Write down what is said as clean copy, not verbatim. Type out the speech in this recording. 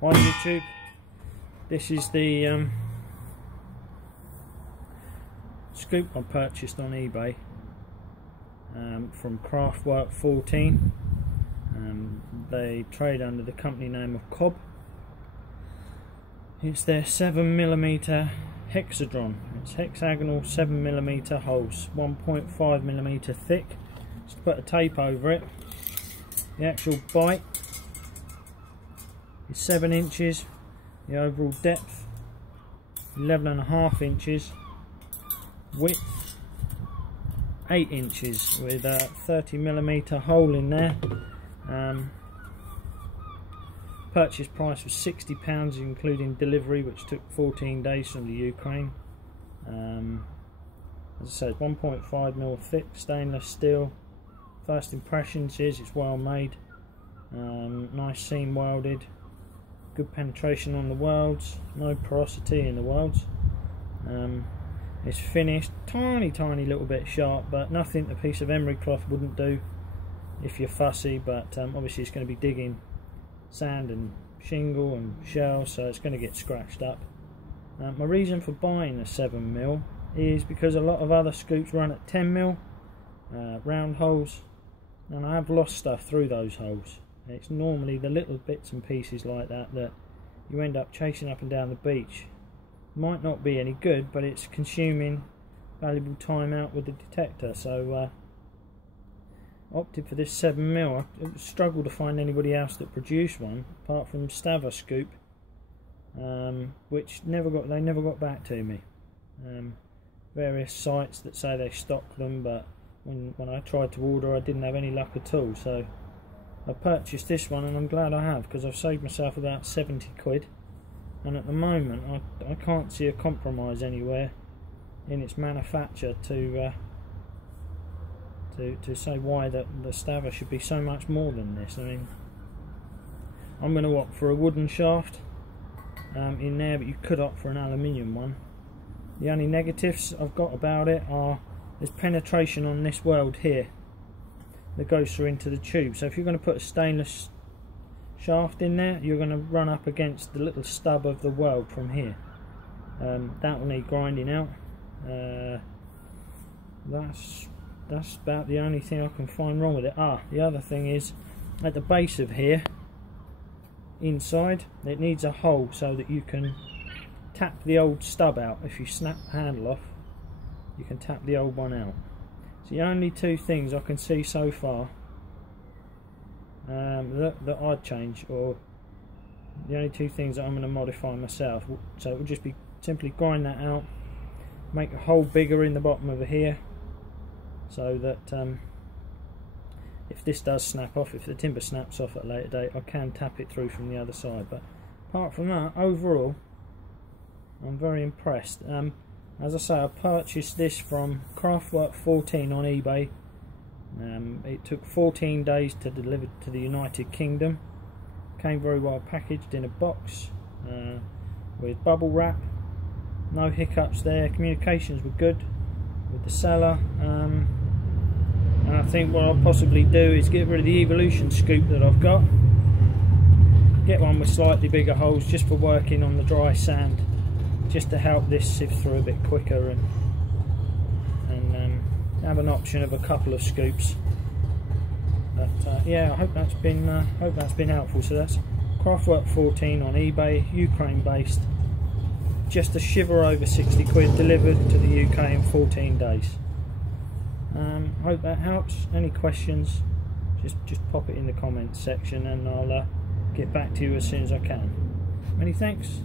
Hi YouTube, this is the scoop I purchased on eBay from Craftwork 14. They trade under the company name of CooB. It's their 7mm Hexadron. It's hexagonal 7mm holes, 1.5mm thick. Just put a tape over it. The actual bite is 7 inches, the overall depth 11.5 inches, width 8 inches with a 30mm hole in there. Purchase price was £60 including delivery, which took 14 days from the Ukraine. As I said, 1.5mm thick stainless steel. First impressions is it's well made, nice seam welded, good penetration on the welds, no porosity in the welds. It's finished, tiny little bit sharp, but nothing a piece of emery cloth wouldn't do if you're fussy. But obviously it's going to be digging sand and shingle and shells, so it's going to get scratched up. My reason for buying a 7mm is because a lot of other scoops run at 10mm round holes, and I have lost stuff through those holes. It's normally the little bits and pieces like that that you end up chasing up and down the beach. Might not be any good, but it's consuming valuable time out with the detector, so opted for this 7mm. I struggled to find anybody else that produced one apart from Stava Scoop, which they never got back to me. Various sites that say they stock them, but when I tried to order I didn't have any luck at all, so I purchased this one, and I'm glad I have, because I've saved myself about 70 quid, and at the moment I can't see a compromise anywhere in its manufacture to say why the Stava should be so much more than this. I mean, I'm going to opt for a wooden shaft in there, but you could opt for an aluminium one. The only negatives I've got about it are there's penetration on this weld here that goes through into the tube, so if you're going to put a stainless shaft in there, you're going to run up against the little stub of the weld from here. That will need grinding out. That's about the only thing I can find wrong with it. The other thing is, at the base of here, inside, it needs a hole so that you can tap the old stub out. If you snap the handle off, you can tap the old one out. It's the only two things I can see so far that I'd change, or the only two things that I'm going to modify myself. So it would just be simply grind that out, make a hole bigger in the bottom over here, so that if this does snap off, if the timber snaps off at a later date, I can tap it through from the other side. But apart from that, overall I'm very impressed. As I say, I purchased this from Craftwork 14 on eBay. It took 14 days to deliver to the United Kingdom. Came very well packaged in a box with bubble wrap. No hiccups there. Communications were good with the seller. And I think what I'll possibly do is get rid of the Evolution scoop that I've got. Get one with slightly bigger holes just for working on the dry sand, just to help this sift through a bit quicker, and have an option of a couple of scoops. But yeah, I hope that's been helpful. So that's Craftwork 14 on eBay, Ukraine based, just a shiver over 60 quid, delivered to the UK in 14 days. Hope that helps. Any questions, just pop it in the comments section, and I'll get back to you as soon as I can. Many thanks.